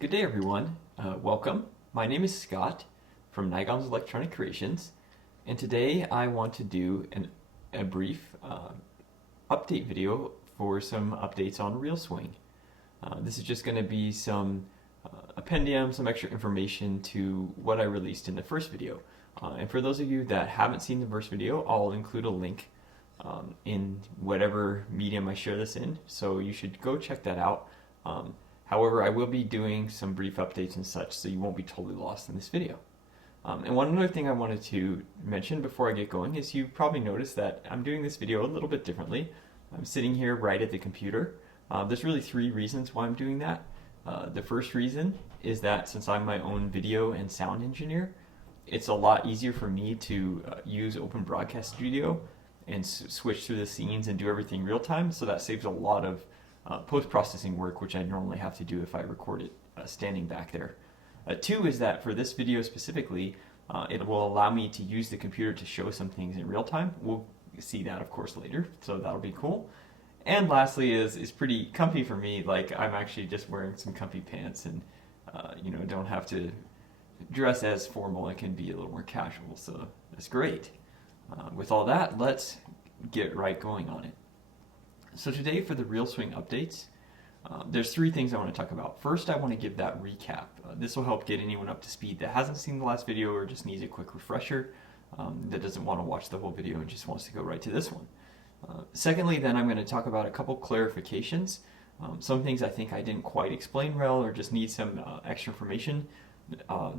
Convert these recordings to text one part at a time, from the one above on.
Good day, everyone. Welcome. My name is Scott from Nigon's Electronic Creations, and today I want to do a brief update video for some updates on RealSwing. This is just going to be some appendium, some extra information to what I released in the first video. And for those of you that haven't seen the first video, I'll include a link in whatever medium I share this in, so you should go check that out. However, I will be doing some brief updates and such, so you won't be totally lost in this video. And one other thing I wanted to mention before I get going is you probably noticed that I'm doing this video a little bit differently. I'm sitting here right at the computer. There's really three reasons why I'm doing that. The first reason is that since I'm my own video and sound engineer, it's a lot easier for me to use Open Broadcast Studio and switch through the scenes and do everything real time, so that saves a lot of post-processing work, which I normally have to do if I record it standing back there. Two is that for this video specifically, it will allow me to use the computer to show some things in real time. We'll see that, of course, later, so that'll be cool. And lastly is pretty comfy for me. Like, I'm actually just wearing some comfy pants and don't have to dress as formal. I can be a little more casual, so that's great. With all that, let's get right going on it. So today for the RealSwing updates, there's three things I want to talk about. First, I want to give that recap. This will help get anyone up to speed that hasn't seen the last video or just needs a quick refresher, that doesn't want to watch the whole video and just wants to go right to this one. Secondly, then I'm going to talk about a couple clarifications. Some things I think I didn't quite explain well or just need some extra information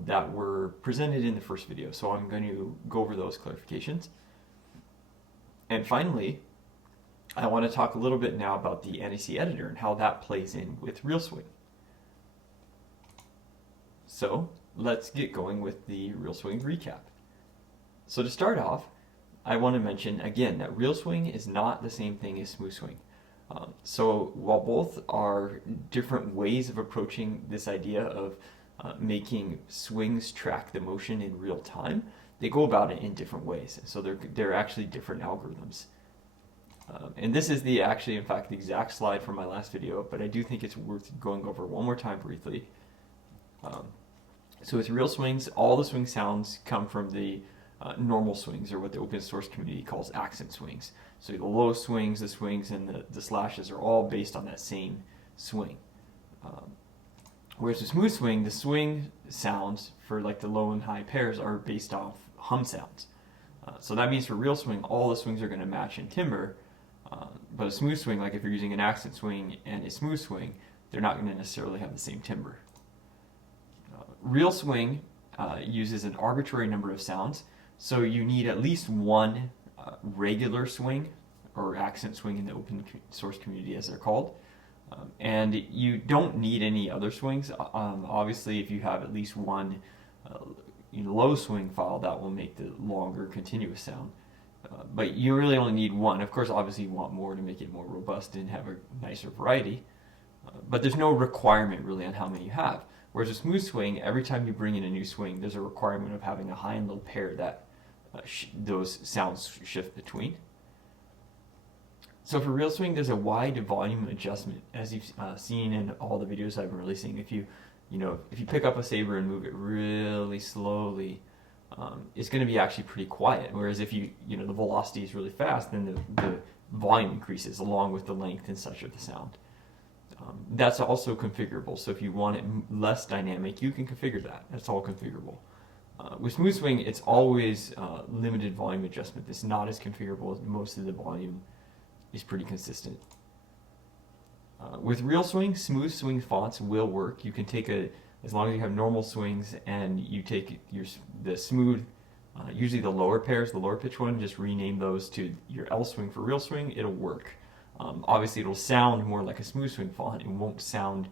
that were presented in the first video. So I'm going to go over those clarifications. And finally, I want to talk a little bit now about the NEC Editor and how that plays in with RealSwing. So let's get going with the RealSwing recap. So to start off, I want to mention again that RealSwing is not the same thing as SmoothSwing. So while both are different ways of approaching this idea of making swings track the motion in real time, they go about it in different ways. So they're actually different algorithms. And this is actually, in fact, the exact slide from my last video, but I do think it's worth going over one more time briefly. So with real swings, all the swing sounds come from the normal swings, or what the open source community calls accent swings. So the low swings, the swings, and the slashes are all based on that same swing. Whereas with smooth swing, the swing sounds for like the low and high pairs are based off hum sounds. So that means for real swing, all the swings are going to match in timbre. But a smooth swing, like if you're using an accent swing and a smooth swing, they're not going to necessarily have the same timbre. Real swing uses an arbitrary number of sounds, so you need at least one regular swing, or accent swing in the open source community as they're called. And you don't need any other swings. Obviously, if you have at least one low swing file, that will make the longer continuous sound. But you really only need one. Of course, obviously you want more to make it more robust and have a nicer variety. But there's no requirement really on how many you have. Whereas a smooth swing, every time you bring in a new swing, there's a requirement of having a high and low pair that those sounds shift between. So for real swing, there's a wide volume adjustment, as you've seen in all the videos I've been releasing. If you pick up a saber and move it really slowly, it's going to be actually pretty quiet. Whereas if the velocity is really fast, then the volume increases along with the length and such of the sound. That's also configurable. So if you want it less dynamic, you can configure that. That's all configurable. With smooth swing, it's always limited volume adjustment. It's not as configurable. Most of the volume is pretty consistent. With real swing, smooth swing fonts will work. You can take as long as you have normal swings and you take the smooth, usually the lower pairs, the lower pitch one, just rename those to your L swing for real swing, it'll work. Obviously it'll sound more like a smooth swing font. It won't sound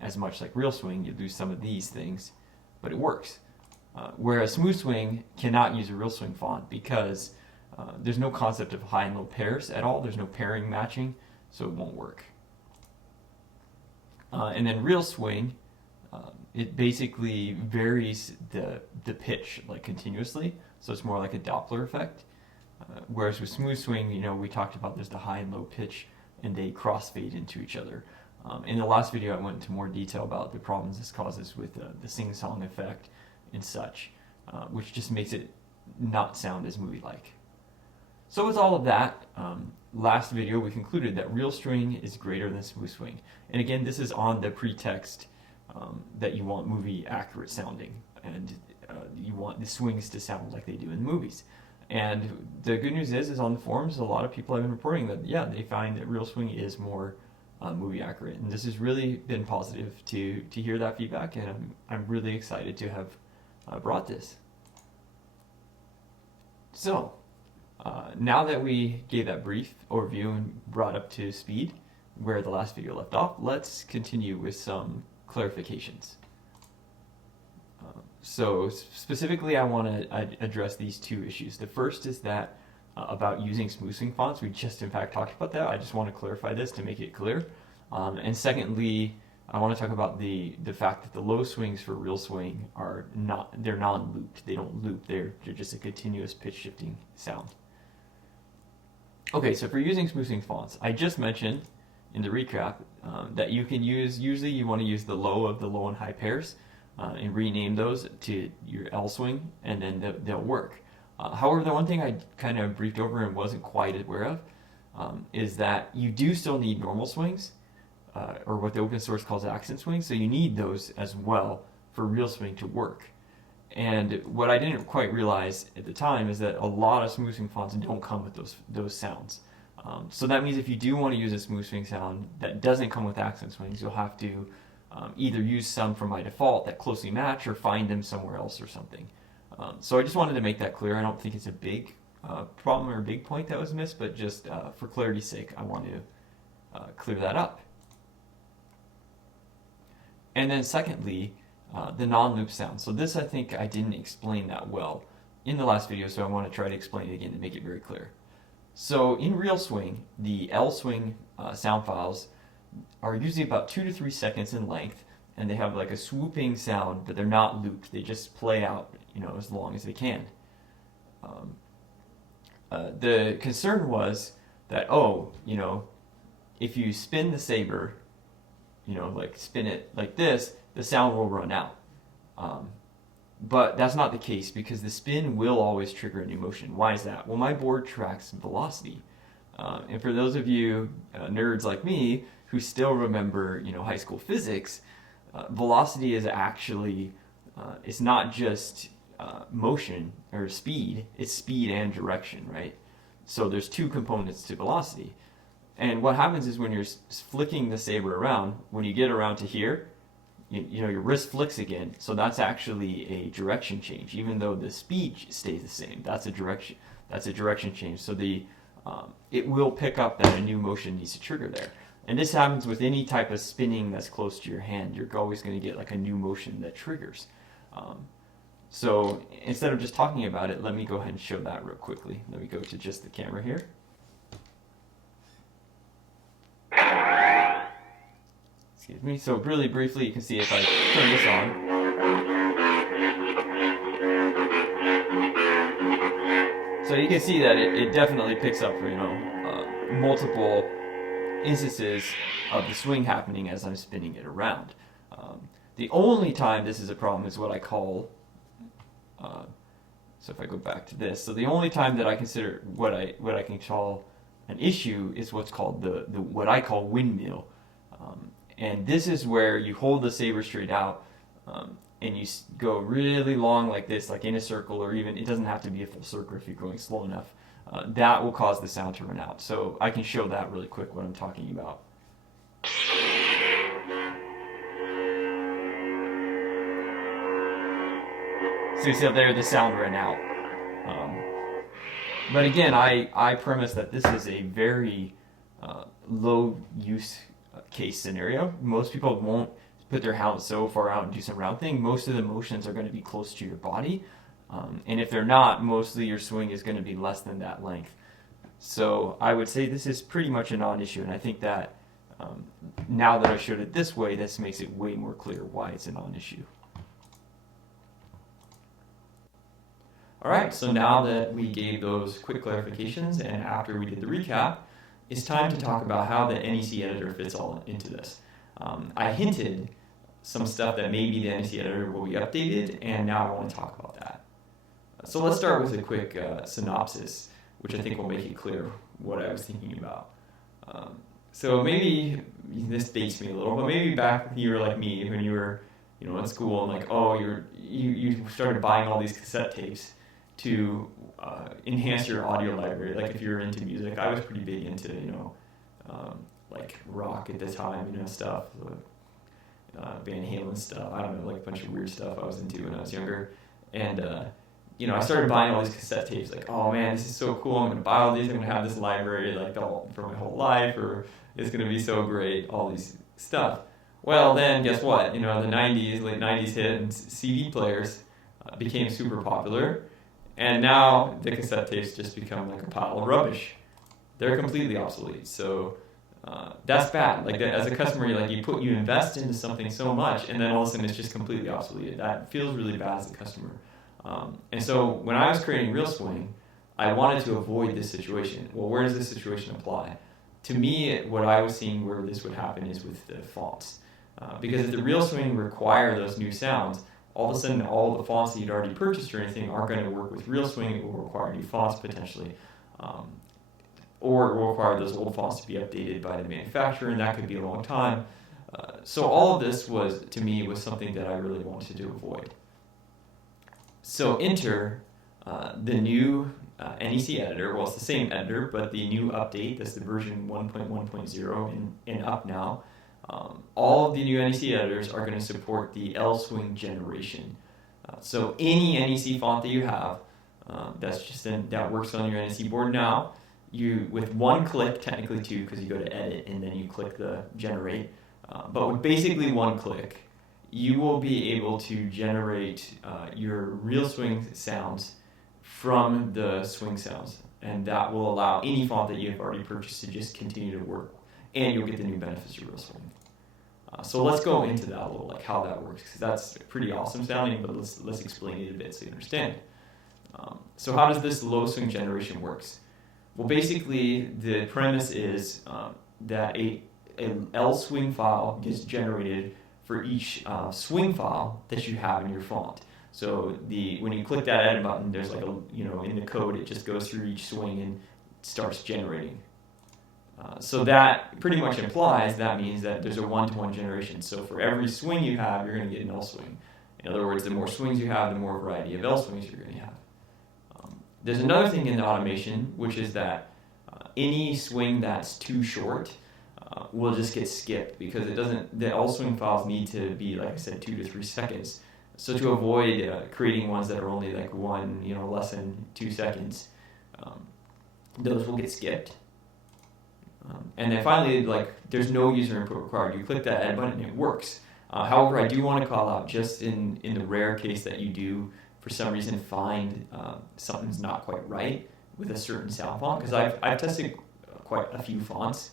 as much like real swing. You lose some of these things, but it works. Whereas smooth swing cannot use a real swing font because there's no concept of high and low pairs at all. There's no pairing matching, so it won't work. And then real swing, it basically varies the pitch like continuously, so it's more like a Doppler effect. Whereas with smooth swing, we talked about there's the high and low pitch and they crossfade into each other. In the last video, I went into more detail about the problems this causes with the sing-song effect and such, which just makes it not sound as movie-like. So with all of that, last video we concluded that RealSwing is greater than SmoothSwing. And again, this is on the pretext that you want movie accurate sounding, and you want the swings to sound like they do in movies. And the good news is on the forums, a lot of people have been reporting that, yeah, they find that RealSwing is more movie accurate. And this has really been positive to hear that feedback, and I'm really excited to have brought this. So, now that we gave that brief overview and brought up to speed where the last video left off, let's continue with some clarifications. So specifically, I want to address these two issues. The first is that about using SmoothSwing fonts. We just in fact talked about that. I just want to clarify this to make it clear. And secondly, I want to talk about the fact that the low swings for RealSwing are they're non-looped. They don't loop. They're just a continuous pitch shifting sound. Okay, so for using SmoothSwing fonts, I just mentioned in the recap that you can use, usually you want to use the low of the low and high pairs and rename those to your lswing, and then they'll work. However, the one thing I kind of briefed over and wasn't quite aware of is that you do still need normal swings, or what the open source calls accent swings, so you need those as well for RealSwing to work. And what I didn't quite realize at the time is that a lot of SmoothSwing fonts don't come with those sounds. So that means if you do want to use a SmoothSwing sound that doesn't come with accent swings, you'll have to either use some from by default that closely match or find them somewhere else or something. So I just wanted to make that clear. I don't think it's a big problem or a big point that was missed, but just for clarity's sake, I want to clear that up. And then secondly, the non-loop sound. So this, I think I didn't explain that well in the last video, so I want to try to explain it again to make it very clear. So in RealSwing, the lswing sound files are usually about 2 to 3 seconds in length, and they have like a swooping sound, but they're not looped. They just play out, as long as they can. The concern was that, if you spin the saber, like spin it like this, the sound will run out. But that's not the case, because the spin will always trigger a new motion. Why is that? Well, my board tracks velocity. And for those of you nerds like me who still remember, high school physics, velocity is actually, it's not just motion or speed, it's speed and direction, right? So there's two components to velocity. And what happens is when you're flicking the saber around, when you get around to here, your wrist flicks again. So that's actually a direction change, even though the speed stays the same. That's a direction change. So it will pick up that a new motion needs to trigger there. And this happens with any type of spinning that's close to your hand. You're always going to get like a new motion that triggers. So instead of just talking about it, let me go ahead and show that real quickly. Let me go to just the camera here. Excuse me. So really briefly, you can see if I turn this on. So you can see that it definitely picks up, multiple instances of the swing happening as I'm spinning it around. The only time this is a problem is what I call, so if I go back to this, so the only time that I consider what I can call an issue is what's called what I call windmill. And this is where you hold the saber straight out and you go really long like this, like in a circle, or even, it doesn't have to be a full circle if you're going slow enough. That will cause the sound to run out. So I can show that really quick what I'm talking about. So you see up there, the sound ran out. But again, I premise that this is a very low use case scenario. Most people won't put their hand so far out and do some round thing. Most of the motions are going to be close to your body. And if they're not, mostly your swing is going to be less than that length. So I would say this is pretty much a non-issue, and I think that now that I showed it this way, this makes it way more clear why it's a non-issue. Alright, so now that we gave those quick clarifications and after we did the recap, it's time to talk about how the NEC Editor fits all into this. I hinted some stuff that maybe the NEC Editor will be updated, and now I want to talk about that. So let's start with a quick synopsis, which I think will make it clear what I was thinking about. So maybe this dates me a little, but maybe back when you were like me, when you were, in school, and like, you started buying all these cassette tapes to enhance your audio library. Like if you're into music, I was pretty big into, like rock at the time, stuff, Van Halen stuff. I don't know, like a bunch of weird stuff I was into when I was younger, and I started buying all these cassette tapes. Like, oh man, this is so cool! I'm gonna buy all these. I'm gonna have this library like for my whole life, or it's gonna be so great. All these stuff. Well, then guess what? The '90s, late '90s hit, and CD players became super popular, and now the cassette tapes just become like a pile of rubbish. They're completely obsolete. So that's bad. Like as a customer, you invest into something so much, and then all of a sudden it's just completely obsolete. That feels really bad as a customer. And so when I was creating RealSwing, I wanted to avoid this situation. Well, where does this situation apply? To me, what I was seeing where this would happen is with the fonts. Because if the RealSwing require those new sounds, all of a sudden all the fonts that you'd already purchased or anything aren't going to work with RealSwing. It will require new fonts potentially. Or it will require those old fonts to be updated by the manufacturer, and that could be a long time. So all of this was something that I really wanted to avoid. So enter the new NEC Editor. Well, it's the same editor, but the new update, that's the version 1.1.0 and up now. All of the new NEC editors are going to support the lswing generation. So any NEC font that you have, that works on your NEC board now, you with one click, technically two, because you go to edit and then you click the generate. But with basically one click, you will be able to generate your RealSwing sounds from the swing sounds, and that will allow any font that you've already purchased to just continue to work, and you'll get the new benefits of RealSwing. So let's go into that a little, like how that works, because that's pretty awesome sounding, but let's explain it a bit so you understand. So how does this low swing generation works? Well, basically the premise is that an lswing file gets generated for each swing file that you have in your font. So when you click that edit button, there's like in the code, it just goes through each swing and starts generating. So that pretty much implies that means that there's a one-to-one generation. So for every swing you have, you're going to get an lswing. In other words, the more swings you have, the more variety of lswings you're going to have. There's another thing in the automation, which is that any swing that's too short will just get skipped, because the lswing files need to be, like I said, 2 to 3 seconds. So to avoid creating ones that are only like less than 2 seconds, those will get skipped. And then finally, there's no user input required. You click that edit button and it works. However, I do want to call out, just in the rare case that you do, for some reason, find something's not quite right with a certain sound font, because I've tested quite a few fonts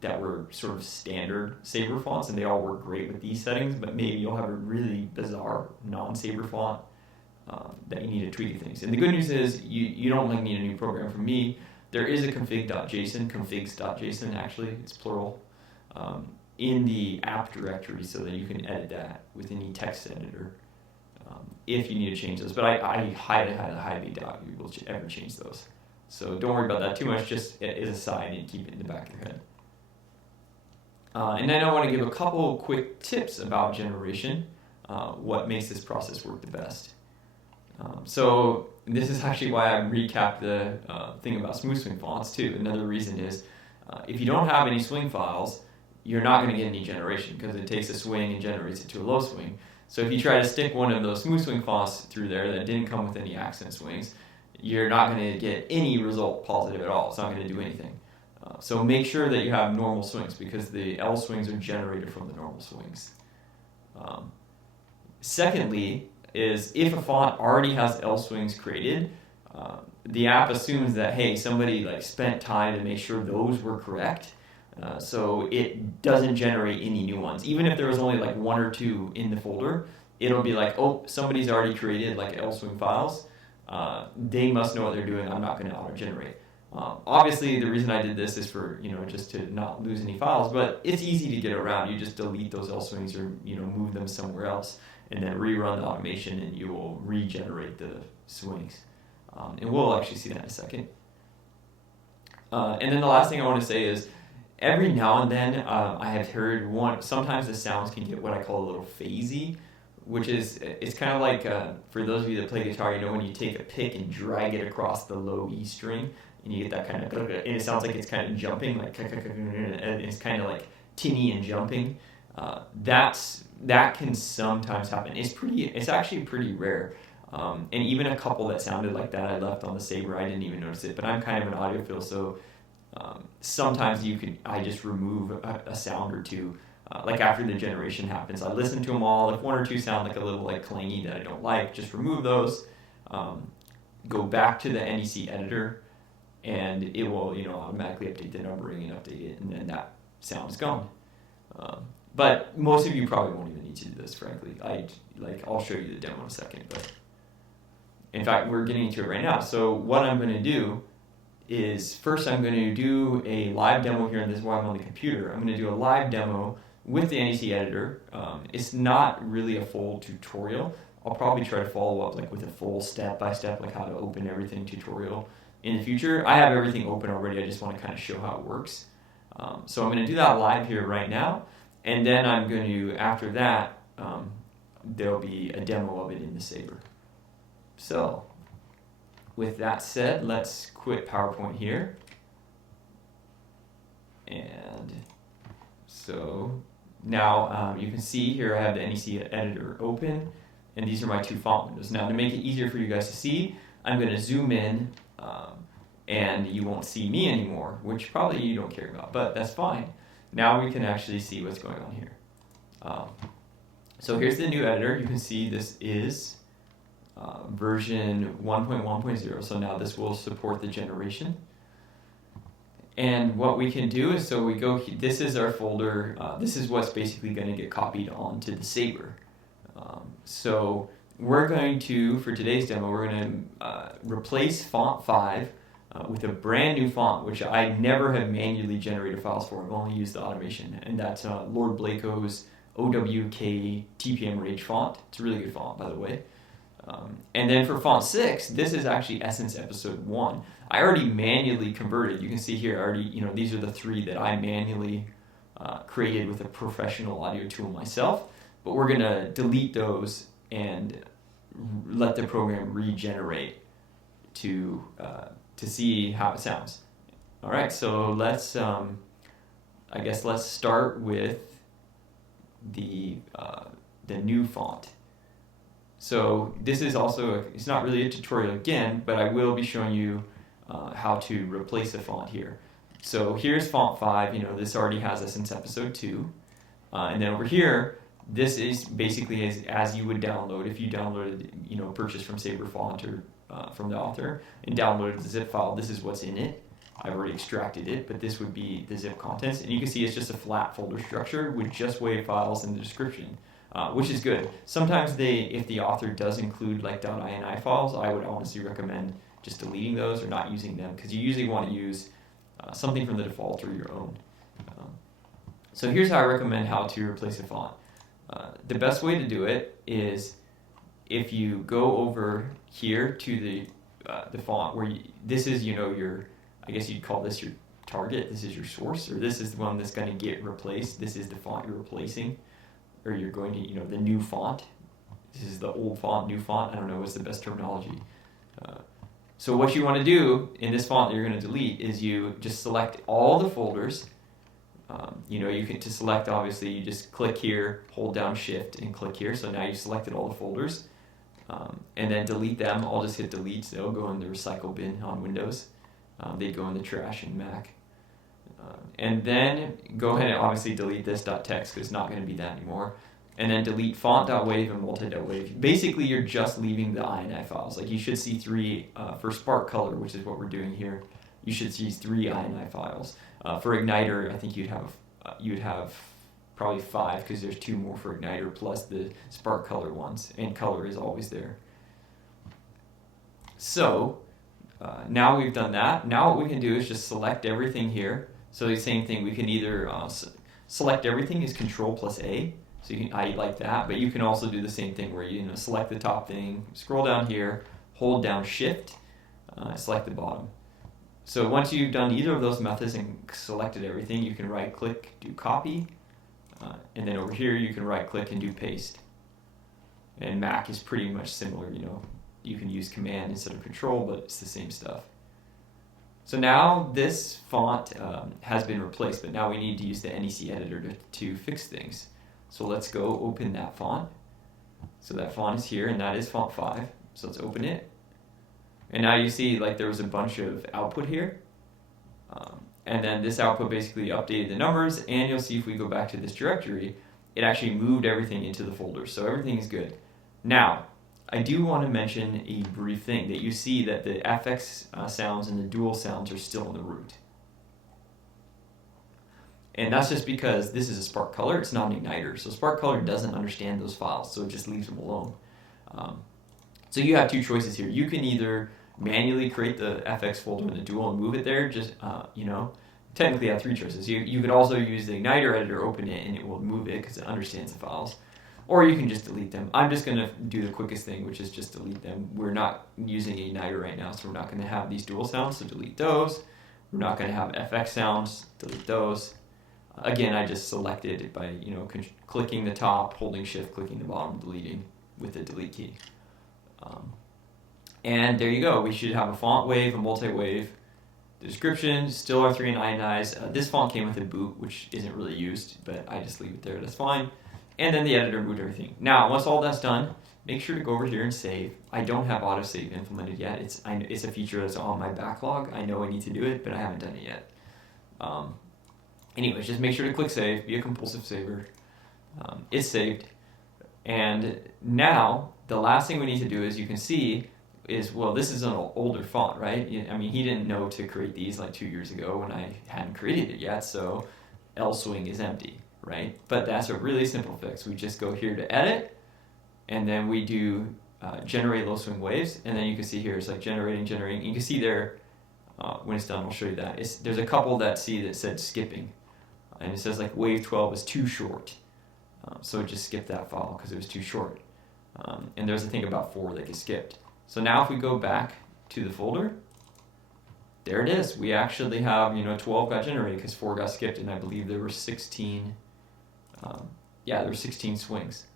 that were sort of standard Sabre fonts, and they all work great with these settings, but maybe you'll have a really bizarre non-Sabre font that you need to tweak things. And the good news is you don't need a new program from me. There is a configs.json actually, it's plural, in the app directory, so that you can edit that with any text editor if you need to change those. But I highly doubt you will ever change those. So don't worry about that too much, just as a side and keep it in the back of your head. And then I want to give a couple quick tips about generation, what makes this process work the best. So this is actually why I recapped the thing about smooth swing fonts too. Another reason is if you don't have any swing files, you're not going to get any generation, because it takes a swing and generates it to a low swing. So if you try to stick one of those smooth swing fonts through there that didn't come with any accent swings, you're not going to get any result positive at all. It's not going to do anything. So make sure that you have normal swings, because the L swings are generated from the normal swings. Secondly, is if a font already has L swings created, the app assumes that, hey, somebody spent time to make sure those were correct. So it doesn't generate any new ones. Even if there was only 1 or 2 in the folder, it'll be like, oh, somebody's already created L swing files. They must know what they're doing. I'm not going to auto-generate. Obviously, the reason I did this is for, just to not lose any files, but it's easy to get around. You just delete those lswings or, move them somewhere else, and then rerun the automation, and you will regenerate the swings. And we'll actually see that in a second. And then the last thing I want to say is, every now and then I have heard sometimes the sounds can get what I call a little phasey, which is, it's kind of like, for those of you that play guitar, when you take a pick and drag it across the low E string, and you get that kind of, and it sounds like it's kind of jumping, like, and it's kind of like tinny and jumping. That can sometimes happen. It's actually pretty rare. And even a couple that sounded like that I left on the Sabre, I didn't even notice it, but I'm kind of an audiophile, so sometimes I just remove a sound or two, like after the generation happens. I listen to them all. If one or two sound like a little like clangy that I don't like, just remove those, go back to the NEC Editor, and it will, automatically update the numbering and update it, and then that sound is gone. But most of you probably won't even need to do this, frankly. I'll show you the demo in a second, but in fact, we're getting into it right now. So what I'm going to do is, first I'm going to do a live demo here, and this is why I'm on the computer. I'm going to do a live demo with the NEC Editor. It's not really a full tutorial. I'll probably try to follow up with a full step-by-step, like how to open everything tutorial in the future. I have everything open already. I just want to kind of show how it works. So I'm going to do that live here right now, and then I'm going to, after that, there'll be a demo of it in the Sabre. So, with that said, let's quit PowerPoint here. And so now you can see here I have the NEC Editor open, and these are my two font windows. Now, to make it easier for you guys to see, I'm going to zoom in, and you won't see me anymore, which probably you don't care about, but that's fine. Now we can actually see what's going on here. So here's the new editor. You can see this is version 1.1.0, so now this will support the generation. And what we can do is, so we go, this is our folder, this is what's basically going to get copied onto the Sabre. So we're going to, for today's demo, we're going to replace font 5 with a brand new font, which I never have manually generated files for. I've only used the automation, and that's Lord Blako's OWK TPM Rage font. It's a really good font, by the way. And then for font 6, this is actually Essence Episode 1. I already manually converted. You can see here, already, these are the 3 that I manually created with a professional audio tool myself. But we're going to delete those and let the program regenerate to see how it sounds. All right, so let's, I guess let's start with the new font. So this is also, it's not really a tutorial again, but I will be showing you how to replace a font here. So here's font 5, this already has Essence Episode 2. And then over here, this is basically as you would download if you downloaded, purchased from Sabre Font or from the author and downloaded the zip file. This is what's in it. I've already extracted it, but this would be the zip contents. And you can see it's just a flat folder structure with just WAV files in the description. Which is good. Sometimes if the author does include like .ini files, I would honestly recommend just deleting those or not using them, because you usually want to use something from the default or your own. So here's how I recommend how to replace a font. The best way to do it is if you go over here to the font where this is your, I guess you'd call this your target. This is your source, or this is the one that's going to get replaced. This is the font you're replacing. Or you're going to, the new font. This is the old font, new font. I don't know what's the best terminology. So what you want to do in this font that you're going to delete is you just select all the folders. You can, to select, obviously, you just click here, hold down Shift, and click here. So now you've selected all the folders. And then delete them. I'll just hit delete, so they'll go in the recycle bin on Windows. They'd go in the trash in Mac. And then go ahead and obviously delete this .text, because it's not going to be that anymore. And then delete font.wave and multi.wave. Basically, you're just leaving the ini files. Like you should see 3 for Spark Color, which is what we're doing here. You should see 3 ini files. For Igniter, I think you'd have probably 5, because there's 2 more for Igniter plus the Spark Color ones, and color is always there. So now we've done that. Now what we can do is just select everything here. So the same thing, we can either select everything is Control plus A. So you can, I like that, but you can also do the same thing where you select the top thing, scroll down here, hold down Shift, select the bottom. So once you've done either of those methods and selected everything, you can right click, do copy, and then over here you can right click and do paste. And Mac is pretty much similar, you can use Command instead of Control, but it's the same stuff. So now this font has been replaced, but now we need to use the NEC Editor to fix things. So let's go open that font. So that font is here, and that is font 5. So let's open it. And now you see like there was a bunch of output here. And then this output basically updated the numbers, and you'll see if we go back to this directory, it actually moved everything into the folder. So everything is good. Now, I do want to mention a brief thing that you see that the FX sounds and the dual sounds are still in the root. And that's just because this is a Spark Color, it's not an igniter. So Spark Color doesn't understand those files, so it just leaves them alone. So you have two choices here. You can either manually create the FX folder in the dual and move it there, just, technically you have three choices. You could also use the igniter editor, open it, and it will move it because it understands the files. Or you can just delete them. I'm just going to do the quickest thing, which is just delete them. We're not using igniter right now, so we're not going to have these dual sounds, so delete those. We're not going to have FX sounds, delete those. Again, I just selected it by clicking the top, holding Shift, clicking the bottom, deleting with the delete key. And there you go. We should have a font wave, a multi-wave. The description, still R3 and ionized. This font came with a boot, which isn't really used, but I just leave it there. That's fine. And then the editor moved everything. Now, once all that's done, make sure to go over here and save. I don't have autosave implemented yet. It's a feature that's on my backlog. I know I need to do it, but I haven't done it yet. Anyways, just make sure to click save. Be a compulsive saver. It's saved. And now, the last thing we need to do, as you can see, is, well, this is an older font, right? I mean, he didn't know to create these like 2 years ago when I hadn't created it yet, so lswing is empty, right? But that's a really simple fix. We just go here to edit, and then we do generate low swing waves, and then you can see here it's like generating. You can see there, when it's done, I'll show you that. There's a couple that said skipping, and it says like wave 12 is too short. So just skip that file because it was too short. And there's a thing about 4 that gets skipped. So now if we go back to the folder, there it is. We actually have, 12 got generated because 4 got skipped, and I believe there were 16, there were 16 swings.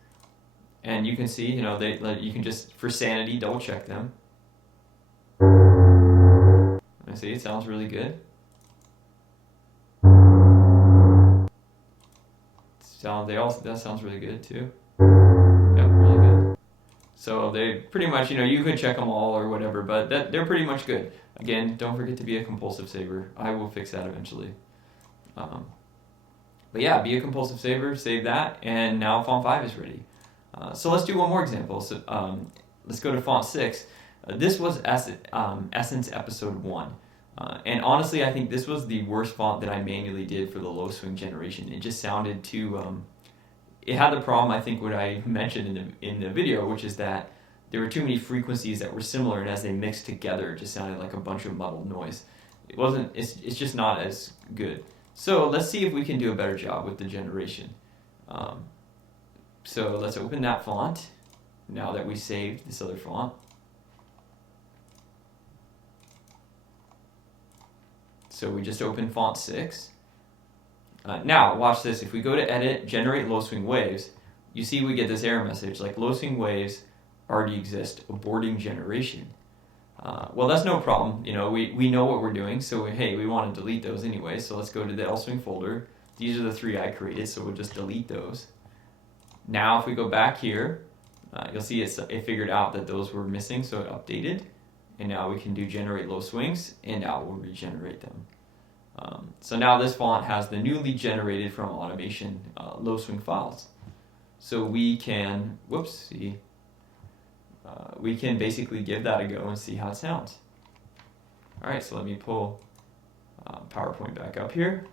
And you can see, you can just, for sanity, double check them. I see, it sounds really good. That sounds really good too. Yep, really good. So they pretty much, you could check them all or whatever, but they're pretty much good. Again, don't forget to be a compulsive saver. I will fix that eventually. But yeah, be a compulsive saver, save that, and now font 5 is ready. So let's do one more example. So let's go to font 6. This was Essence episode 1. And honestly, I think this was the worst font that I manually did for the low swing generation. It just sounded too, it had the problem, I think, what I mentioned in the video, which is that there were too many frequencies that were similar, and as they mixed together, it just sounded like a bunch of muddled noise. It's just not as good. So let's see if we can do a better job with the generation. So let's open that font, now that we saved this other font. So we just opened font 6. Now, watch this. If we go to edit, generate low swing waves, you see we get this error message like low swing waves already exist, aborting generation. Well, that's no problem. We know what we're doing, so hey, we want to delete those anyway. So let's go to the lswing folder. These are the 3 I created, so we'll just delete those. Now, if we go back here, you'll see it figured out that those were missing, so it updated. And now we can do generate low swings, and now we'll regenerate them. So now this font has the newly generated from automation low swing files. So we can, we can basically give that a go and see how it sounds. All right, so let me pull PowerPoint back up here.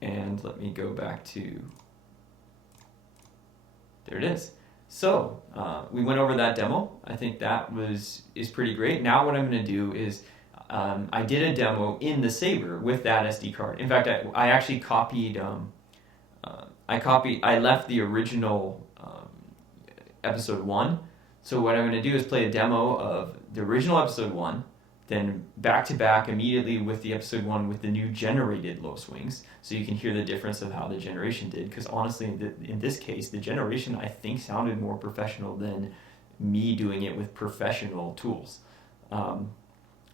And let me go back to, there it is. So we went over that demo. I think that is pretty great. Now what I'm going to do is I did a demo in the Sabre with that SD card. In fact, I actually copied. I left the original episode 1. So what I'm going to do is play a demo of the original episode 1, then back to back immediately with the episode 1 with the new generated low swings, so you can hear the difference of how the generation did. Because honestly, in this case, the generation I think sounded more professional than me doing it with professional tools. And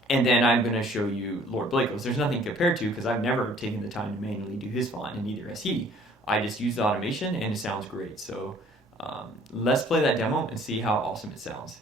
then I'm going to show you Lord Blakelow's. There's nothing compared to because I've never taken the time to manually do his font, and neither has he. I just used the automation and it sounds great. So let's play that demo and see how awesome it sounds.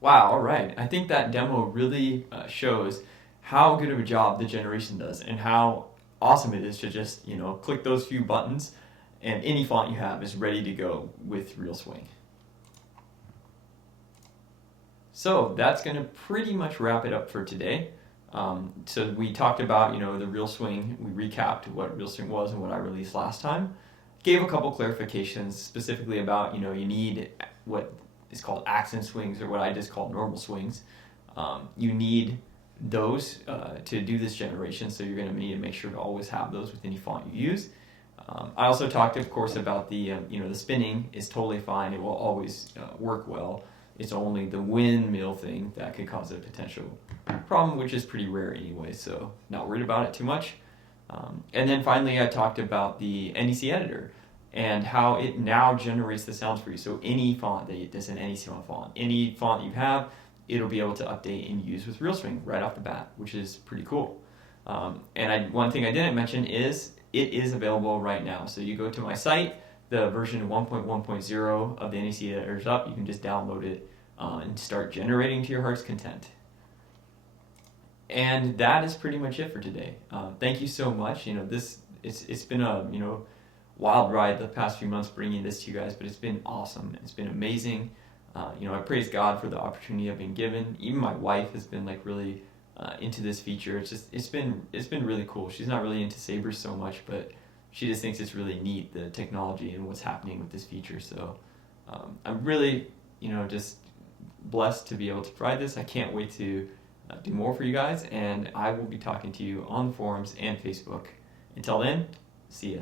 Wow, all right. I think that demo really shows how good of a job the generation does and how awesome it is to just, click those few buttons and any font you have is ready to go with RealSwing. So that's going to pretty much wrap it up for today. So we talked about, the RealSwing. We recapped what RealSwing was and what I released last time. Gave a couple clarifications specifically about, you need what is called accent swings, or what I just call normal swings. You need those to do this generation, so you're going to need to make sure to always have those with any font you use. I also talked, of course, about the the spinning is totally fine. It will always work well. It's only the windmill thing that could cause a potential problem, which is pretty rare anyway, so not worried about it too much. And then finally, I talked about the NEC Editor and how it now generates the sounds for you. So any font that's an NEC font, any font you have, it'll be able to update and use with RealSwing right off the bat, which is pretty cool. And one thing I didn't mention is it is available right now. So you go to my site, the version 1.1.0 of the NEC Editor is up. You can just download it and start generating to your heart's content. And that is pretty much it for today. Thank you so much. It's been a wild ride the past few months bringing this to you guys, but it's been awesome. It's been amazing. I praise God for the opportunity I've been given. Even my wife has been really into this feature. It's been really cool. She's not really into sabers so much, but she just thinks it's really neat, the technology and what's happening with this feature. So I'm really just blessed to be able to provide this. I can't wait to do more for you guys, and I will be talking to you on the forums and Facebook. Until then, see ya.